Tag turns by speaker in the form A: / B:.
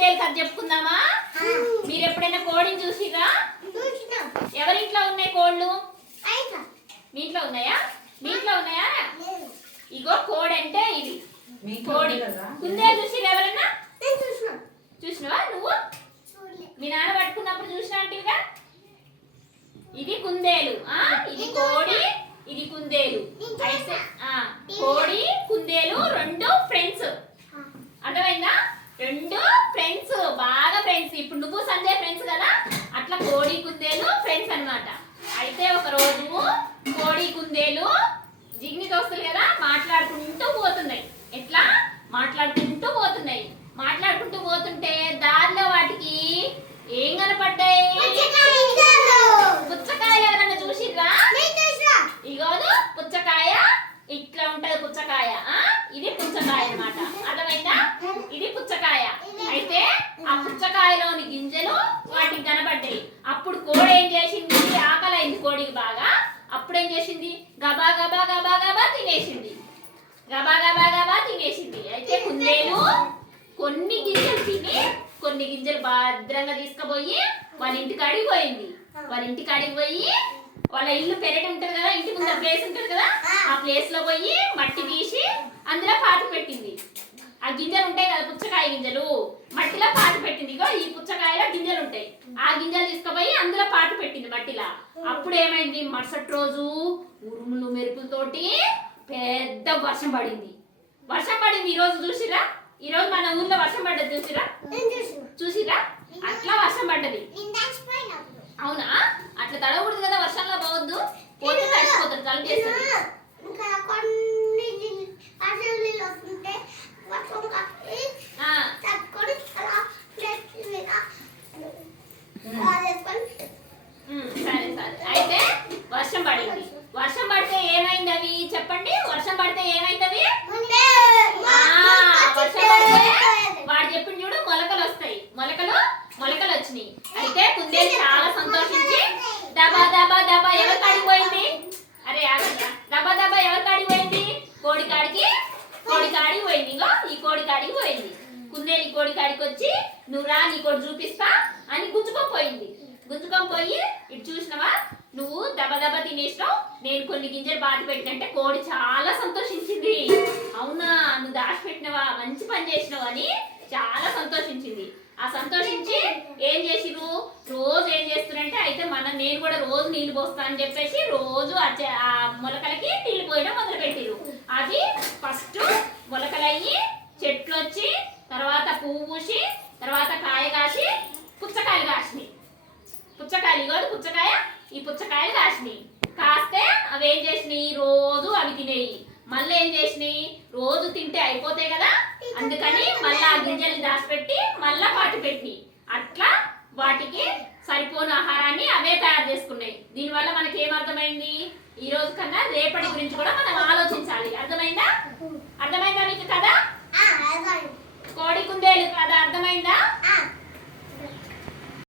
A: కుందేలు కథ చెప్పుకుందామా? మీరు ఎప్పుడైనా కోడిని చూసిరా ఎవరింట్లో ఉన్నాయి కోళ్ళు? మీ ఇంట్లో ఉన్నాయా? మీ ఇంట్లో ఉన్నాయా? ఇగో కోడి అంటే ఇది కోడి. కుందేలు చూసిరా ఎవరన్నా? చూసినవా నువ్వు? మీ నాన్న పట్టుకున్నప్పుడు చూసినా అంటివిగా? ఇది కుందేలు. ఆ ఇది కోడి ఇది కుందేలు. అయితే కోడి కుందేలు రెండు ఫ్రెండ్స్. అర్థమైందా? రెండు బాగా ఫ్రెండ్స్ ఇప్పుడు నువ్వు సంజయ్ ఫ్రెండ్స్ కదా? అట్లా కోడి కుందేలు ఫ్రెండ్స్ అన్నమాట. అయితే ఒక రోజు కోడి కుందేలు జిగ్ని దోస్తులు కదా మాట్లాడుకుంటూ పోతున్నాయి. ఎట్లా? మాట్లాడుకుంటూ పోతున్నాయి. మాట్లాడుకుంటూ పోతుంటే దారిలో వాటికి ఏం కనపడ్డాయి? పుచ్చకాయ ఎవరన్నా చూసిర్రా? ఇగోదు పుచ్చకాయ. ఇట్లా ఉంటది పుచ్చకాయ. ఇది పుచ్చకాయ అన్నమాట. అర్థమైందా ఇది పుచ్చకాయ అయితే ఆ పుచ్చకాయలోని గింజలు వాటికి కనబడ్డాయి అప్పుడు కోడి ఏం చేసింది? ఆకలి అయింది కోడికి బాగా. అప్పుడు ఏం చేసింది? గబా గబా గబా గబా తినేసింది. గబా గబా గబా తినేసింది. అయితే కుందేలు కొన్ని గింజలు తిని కొన్ని గింజలు భద్రంగా తీసుకుపోయి వాళ్ళ ఇంటికి అడిగి పోయింది. వాళ్ళ ఇంటికి అడిగి పోయి వాళ్ళ ఇల్లు పెరటి ఉంటుంది కదా ఇంటి ముందు ప్లేస్ ఉంటుంది కదా ఆ ప్లేస్లో పోయి మట్టి తీసి అందులో పాతి పెట్టింది. ఆ గింజలు ఉంటాయి కదా పుచ్చకాయ గింజలు మట్టిలో పాతి పెట్టింది. ఇగో ఈ పుచ్చకాయలో గింజలు ఉంటాయి. ఆ గింజలు తీసుకొని అందులో పాతి పెట్టింది మట్టిలో. అప్పుడు ఏమైంది మరుసటి రోజు ఉరుములు మెరుపులతోటి పెద్ద వర్షం పడింది. వర్షం పడింది ఈ రోజు చూసిరా? ఈ రోజు మన ఊర్లో వర్షం పడ్డది చూసిరా? చూసిరా? అట్లా వర్షం పడ్డది. అవునా? అట్లా తడవకూడదు కదా వర్షంలో పోవద్దు. పోతే తడిసిపోతారు తలుపు వర్షం పడింది. వర్షం పడితే ఏమైంది అవి? చెప్పండి. వర్షం పడితే ఏమైతుంది? వర్షం పడితే వాడు చెప్పిన చూడు మొలకలు వస్తాయి. మొలకలు మొలకలు వచ్చినాయి. అయితే కుందేలు చాలా సంతోషించి దబా దబా దబా ఎవరి కాడికి పోయింది? అరే దబా దబా ఎవరి కాడికి పోయింది? కోడి కాడికి కోడి కాడికి పోయింది. ఇంకో ఈ కోడి కాడికి పోయింది. కుందేలు ఈ కోడి కాడికి వచ్చి నువ్వు రా నీ కోడి చూపిస్తా అని గుంజుకొని పోయింది. గుంజుకొని పోయి నువ్వు తినేసినావు నేను కొన్ని గింజలు బాధ పెట్టినంటే కోడి చాలా సంతోషించింది. అవునా? నువ్వు దాచిపెట్టినవా మంచి పని చేసినావు అని చాలా సంతోషించింది. ఆ సంతోషించి ఏం చేసిరు రోజు ఏం చేస్తున్నంటే అయితే మనం నేను కూడా రోజు నీళ్ళు పోస్తా అని చెప్పేసి రోజు ఆ ఆ మొలకలకి నీళ్ళు పోయడం మొదలు పెట్టిరు అది ఫస్ట్ మొలకలయ్యి చెట్లు వచ్చి తర్వాత పువ్వు పూసి తర్వాత కాయ కాసి పుచ్చకాయలు కాసినాయి పుచ్చకాయలు ఇగోదు పుచ్చకాయ ఈ పుచ్చకాయలు కాసినాయి. కాస్తే అవి ఏం చేసినాయి? రోజు అవి తినేయి. మళ్ళీ ఏం చేసినాయి? రోజు తింటే అయిపోతాయి కదా? అందుకని మళ్ళీ ఆ గింజల్ని దాచిపెట్టి మళ్ళా పాటి పెట్టి అట్లా వాటికి సరిపోని ఆహారాన్ని అవే తయారు చేసుకున్నాయి. దీనివల్ల మనకి ఏం అర్థమైంది? ఈ రోజు కన్నా రేపటి గురించి కూడా మనం ఆలోచించాలి. అర్థమైందా? అర్థమైందా మీకు కదా? కోడి కుందేలు కదా అర్థమైందా?